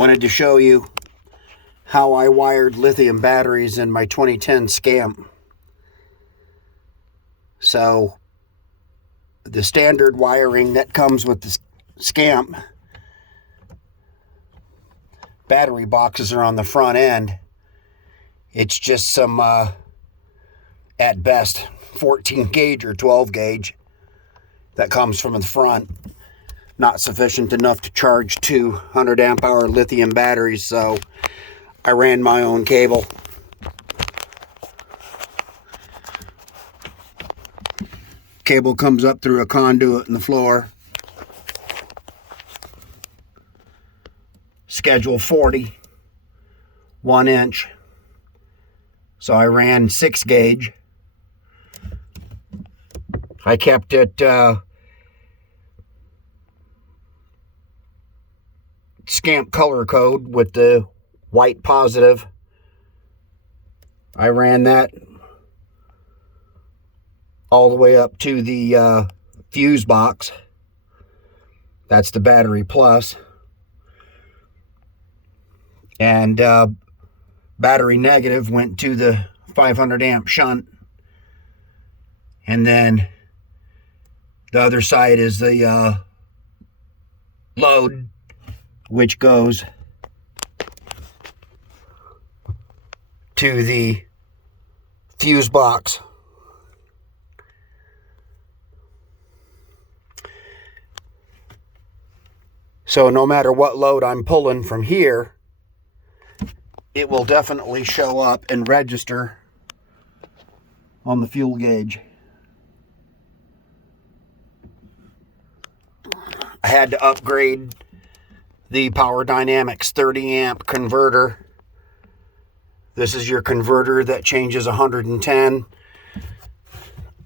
Wanted to show you how I wired lithium batteries in my 2010 Scamp. So the standard wiring that comes with the Scamp battery boxes are on the front end. It's just some at best 14 gauge or 12 gauge that comes from the front. Not sufficient enough to charge 200 amp hour lithium batteries, so I ran my own cable. Cable comes up through a conduit in the floor. Schedule 40, 1 inch. So I ran 6 gauge. I kept it Scamp color code with the white positive. I ran that all the way up to the fuse box. That's the battery plus. And battery negative went to the 500 amp shunt. And then the other side is the load, which goes to the fuse box. So no matter what load I'm pulling from here, it will definitely show up and register on the fuel gauge. I had to upgrade the Power Dynamics 30 amp converter. This is your converter that changes 110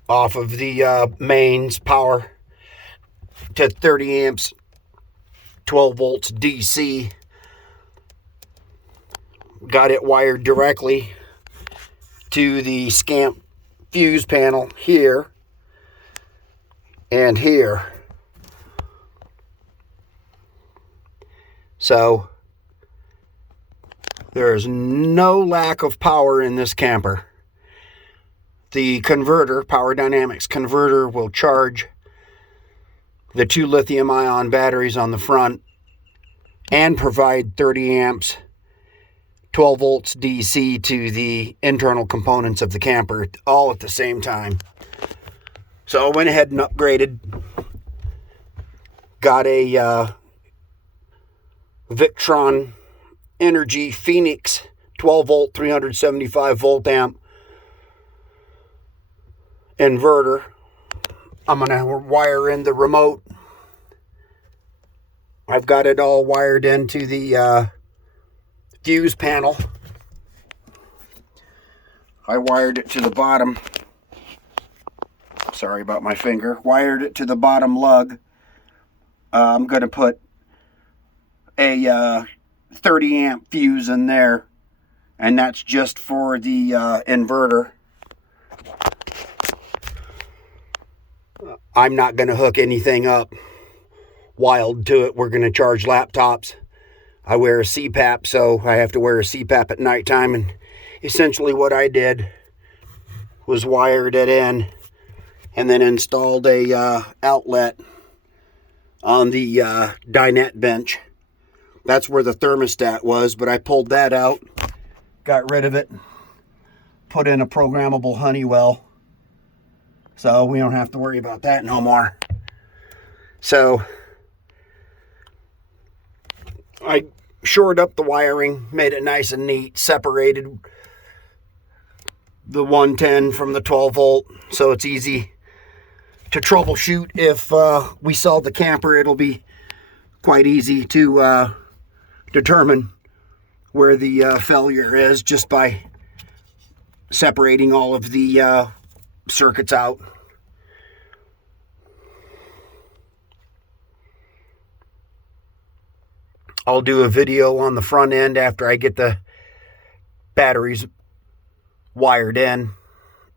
off of the mains power to 30 amps, 12 volts DC. Got it wired directly to the Scamp fuse panel here and here. So there is no lack of power in this camper. The converter, Power Dynamics converter, will charge the 2 lithium ion batteries on the front and provide 30 amps, 12 volts DC to the internal components of the camper, all at the same time. So I went ahead and upgraded. Got a Victron Energy Phoenix 12 volt 375 volt amp inverter. I'm gonna wire in the remote. I've got it all wired into the fuse panel. I wired it to the bottom. Sorry about my finger. Wired it to the bottom lug. I'm gonna put a 30 amp fuse in there, and that's just for the inverter. I'm not going to hook anything up wild to it. We're going to charge laptops. I wear a CPAP, so I have to wear a CPAP at nighttime, and essentially what I did was wired it in and then installed a outlet on the dinette bench. That's where the thermostat was, but I pulled that out, got rid of it, put in a programmable Honeywell, so we don't have to worry about that no more. So I shored up the wiring, made it nice and neat, separated the 110 from the 12 volt, so it's easy to troubleshoot. If we sell the camper, it'll be quite easy to determine where the failure is just by separating all of the circuits out. I'll do a video on the front end after I get the batteries wired in.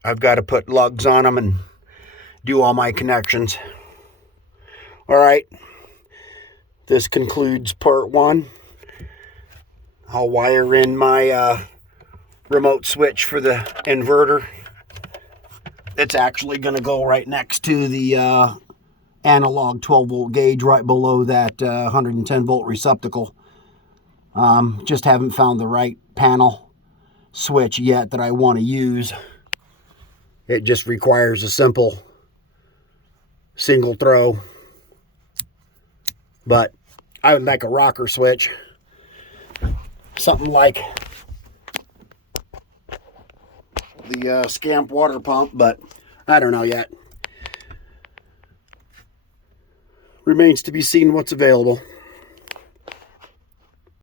I've got to put lugs on them and do all my connections. All right, this concludes part 1. I'll wire in my remote switch for the inverter. It's actually going to go right next to the analog 12 volt gauge right below that 110 volt receptacle. Just haven't found the right panel switch yet that I want to use. It just requires a simple single throw. But I would like a rocker switch. Something like the Scamp water pump, but I don't know yet. Remains to be seen what's available.